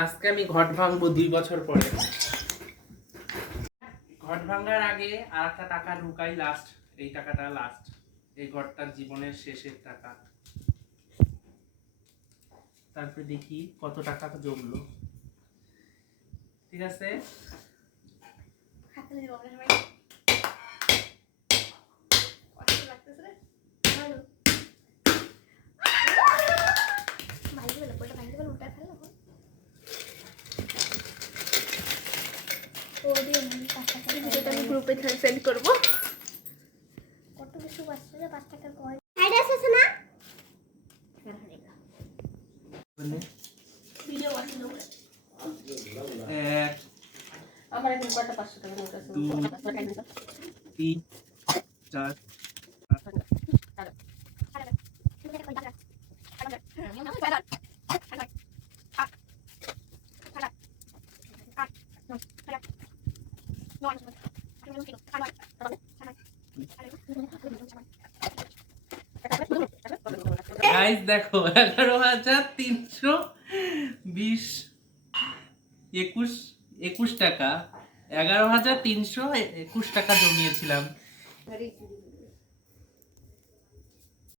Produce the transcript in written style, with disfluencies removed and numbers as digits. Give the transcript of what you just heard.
আজকে আমি ঘট ভাঙবো 2 বছর পরে। ঘট ভাঙার আগে আর একটা টাকা ঢুকাই, লাস্ট এই টাকাটা লাস্ট, এই ঘরটার জীবনের শেষের টাকা। তারপরে দেখি কত টাকা জমলো। ঠিক আছে, আমি গ্রুপে সেন্ড করবো। কত কিছু বাঁচছে রে, 5 টাকার কয়েন অ্যাড্রেস আছে না? ভিডিও বানিয়ে দেবো। এক আমার এখন কয়টা 500 টাকা নোট আছে? 2 3 4 গাইস দেখো 11,320 21 টাকা, 11,321 টাকা জমিয়েছিলাম।